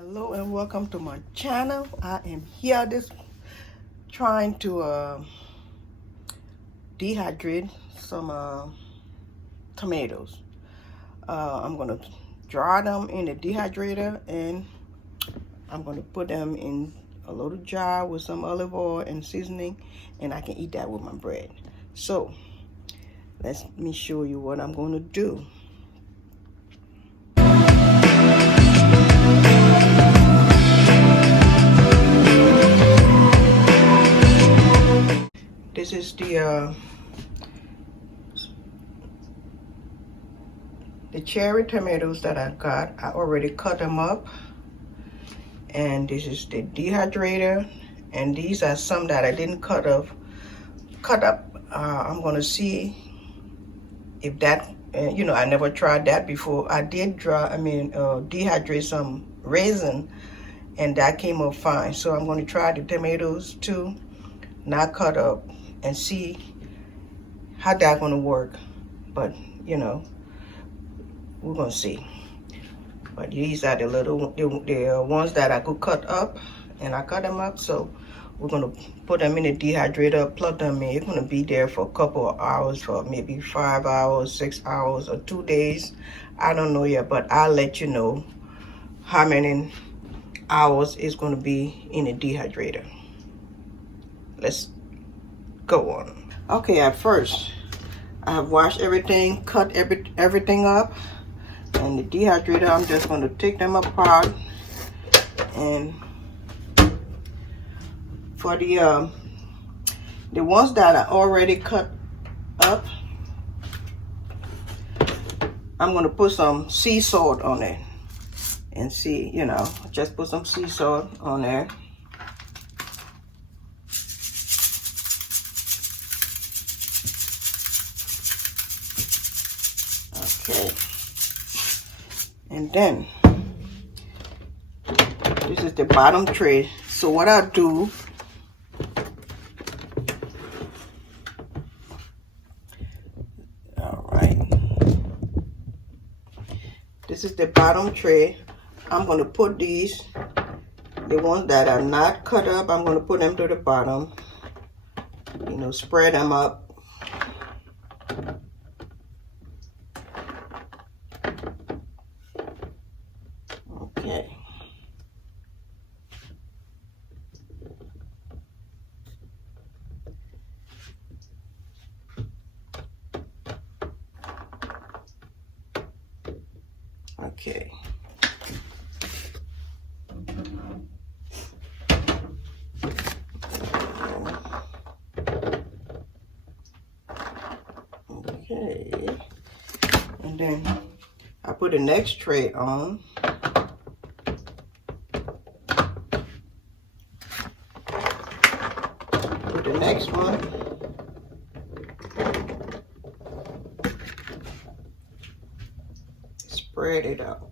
Hello and welcome to my channel. I am here trying to dehydrate some tomatoes. I'm gonna dry them in the dehydrator and I'm gonna put them in a little jar with some olive oil and seasoning, and I can eat that with my bread. So let me show you what I'm gonna do. This is the cherry tomatoes that I got. I already cut them up, and this is the dehydrator, and these are some that I didn't cut up. I'm gonna see if that I never tried that before. I did dehydrate some raisin, and that came up fine. So I'm going to try the tomatoes too, not cut up, and see how that's going to work. But we're going to see. But these are the ones that I could cut up, and I cut them up. So we're going to put them in the dehydrator, plug them in. It's going to be there for a couple of hours, for maybe 5 hours, 6 hours, or 2 days. I don't know yet, but I'll let you know how many hours it's going to be in the dehydrator. Let's go on. Okay, at first, I have washed everything, cut everything up. And the dehydrator, I'm just going to take them apart, and for the ones that I already cut up, I'm going to put some sea salt on it, and see, just put some sea salt on there. Okay. And then this is the bottom tray. So what I do, all right, this is the bottom tray. I'm going to put the ones that are not cut up, I'm going to put them to the bottom, spread them up. Okay. Okay. Okay. And then I put the next tray on. Put the next one. Spread it out.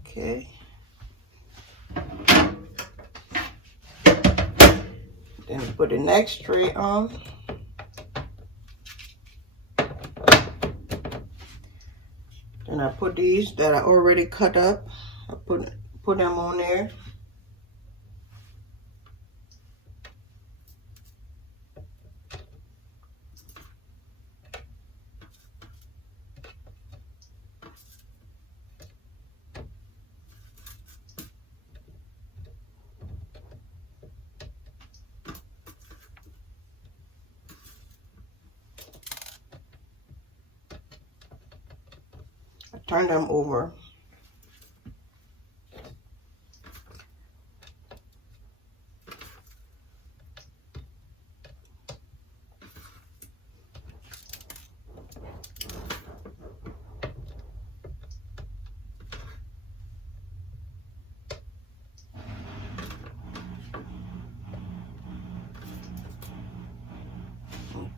Okay. Then put the next tray on. Then I put these that I already cut up. I put them on there. Turn them over.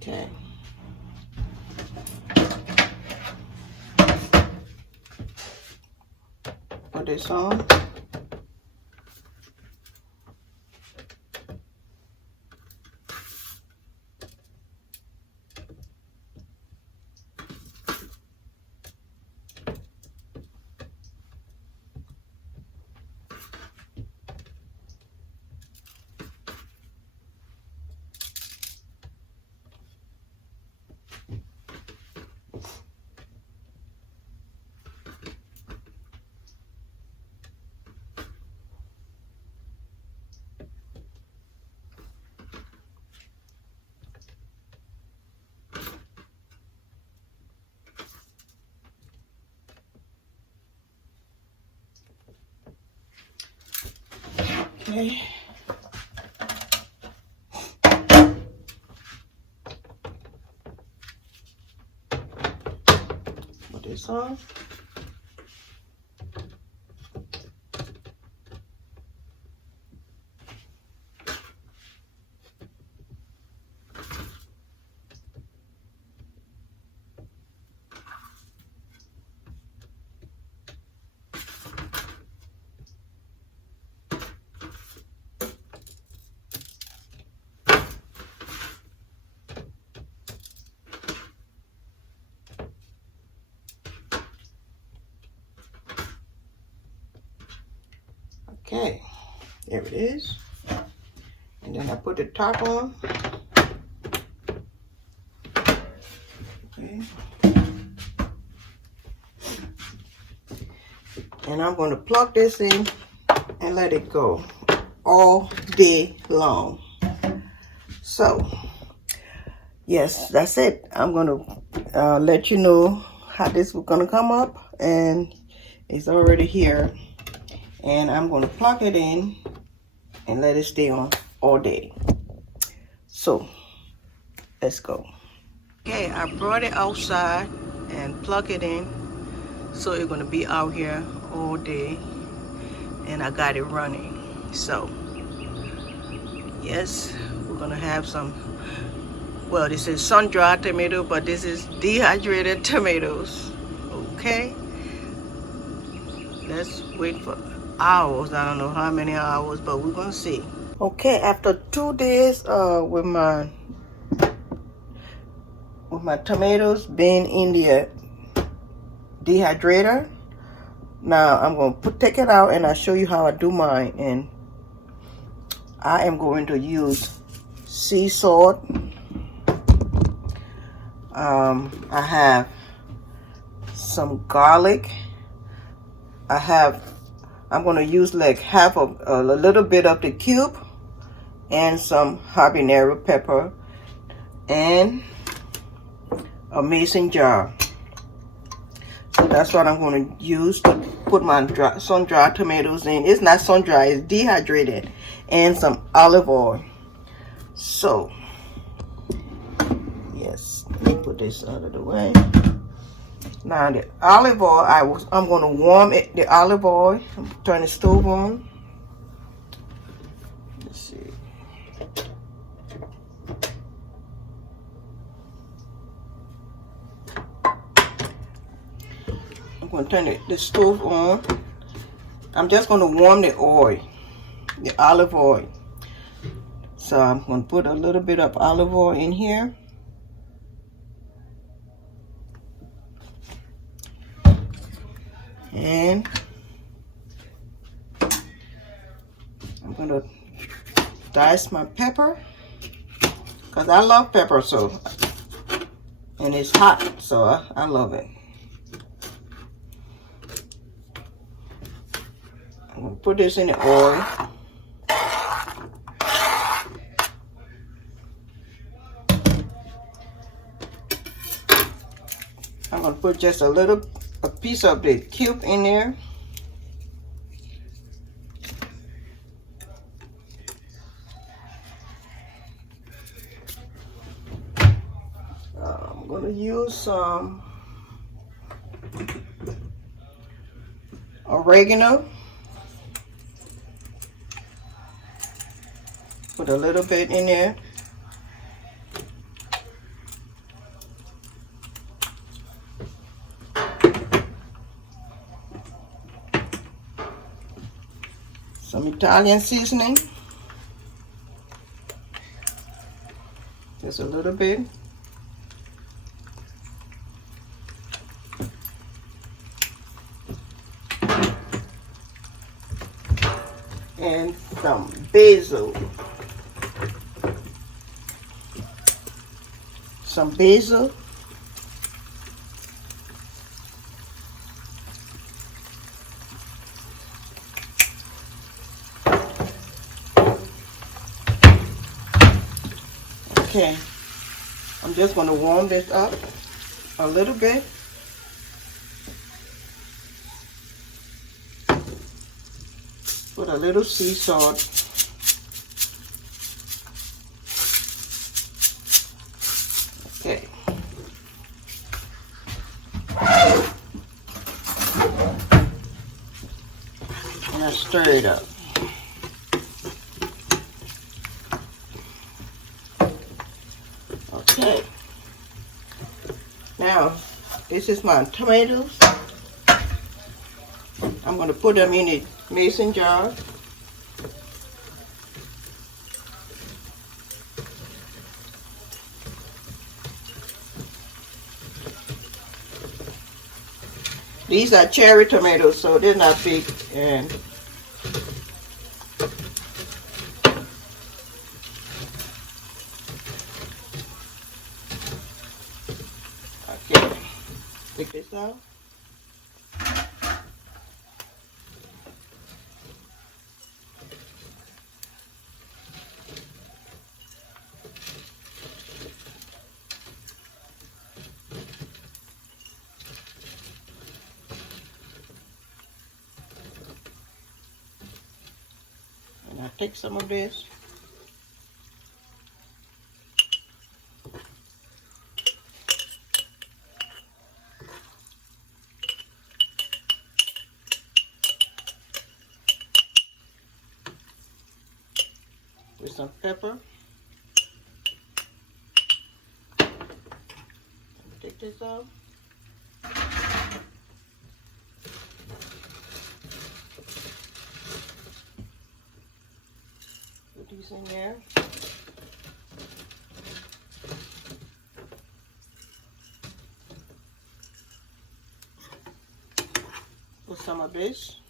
Okay. Put this on. Okay. Put this on. Okay, there it is. And then I put the top on. Okay. And I'm going to plug this in and let it go all day long. So, yes, that's it. I'm going to let you know how this is going to come up, and it's already here. And I'm going to plug it in and let it stay on all day. So, let's go. Okay, I brought it outside and plug it in. So it's going to be out here all day. And I got it running. So, yes, we're going to have some, well, this is sun-dried tomato, but this is dehydrated tomatoes. Okay? Let's wait for hours. I don't know how many hours, but we're gonna see. Okay, after 2 days with my tomatoes being in the dehydrator, now I'm gonna take it out and I'll show you how I do mine. And I am going to use sea salt. I have some garlic. I'm going to use like half of a little bit of the cube and some habanero pepper and a mason jar. So that's what I'm going to use to put my sun-dried tomatoes in. It's not sun-dried, it's dehydrated, and some olive oil. So, yes, let me put this out of the way. Now the olive oil, I'm going to warm it. The olive oil, turn the stove on. Let's see. I'm going to turn the stove on. I'm just going to warm the oil, the olive oil. So I'm going to put a little bit of olive oil in here. And I'm going to dice my pepper, because I love pepper, so, and it's hot, so I love it. I'm going to put this in the oil. I'm going to put just a piece of the cube in there. I'm going to use some oregano. Put a little bit in there. Some Italian seasoning, just a little bit. And some basil. Some basil. Okay, I'm just going to warm this up a little bit. Put a little sea salt. And I stir it up. Okay. Now, this is my tomatoes. I'm going to put them in a mason jar. These are cherry tomatoes, so they're not big. And okay, take this out. And I take some of this. With some pepper. Take this out. Put these in there. Put some of this.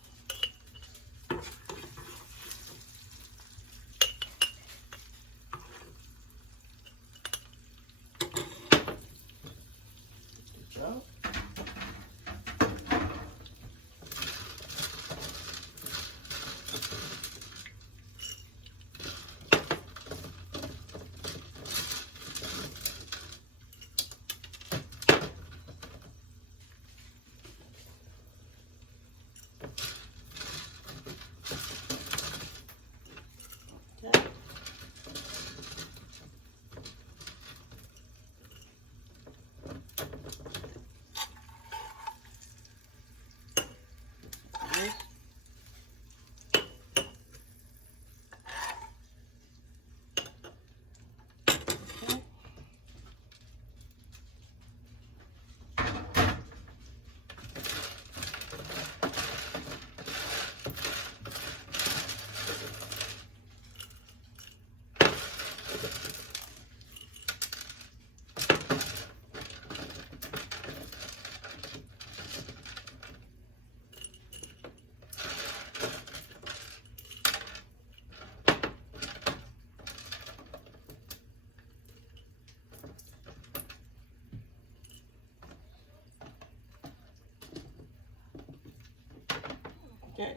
Okay.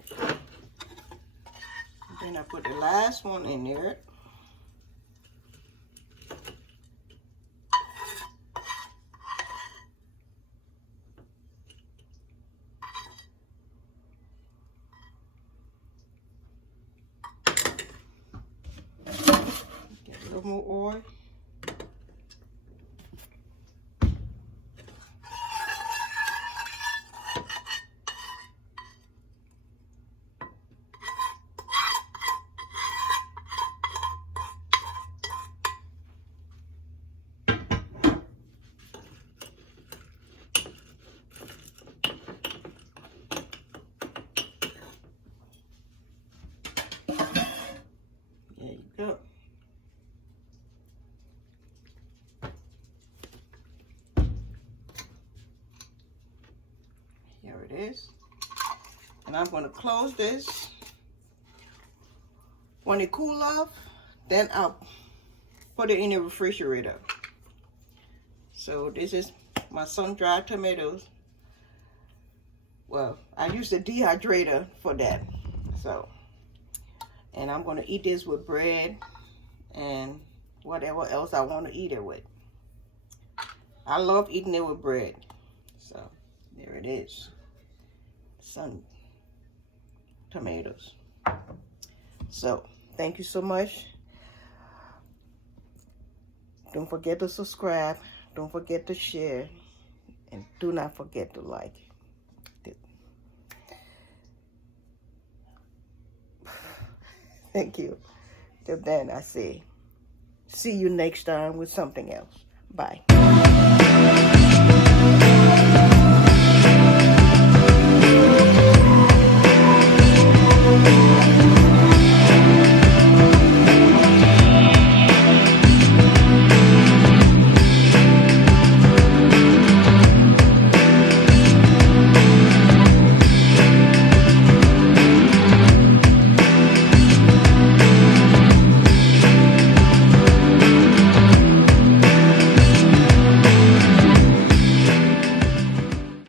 Then I put the last one in there. Get a little more oil. There you go. Here it is. And I'm going to close this. When it cool off, then I'll put it in the refrigerator. So this is my sun-dried tomatoes. Well, I use the dehydrator for that. So, and I'm going to eat this with bread and whatever else I want to eat it with. I love eating it with bread. So, there it is. Sun tomatoes. So, thank you so much. Don't forget to subscribe. Don't forget to share. And do not forget to like. Thank you. Till then, I say, see you next time with something else. Bye.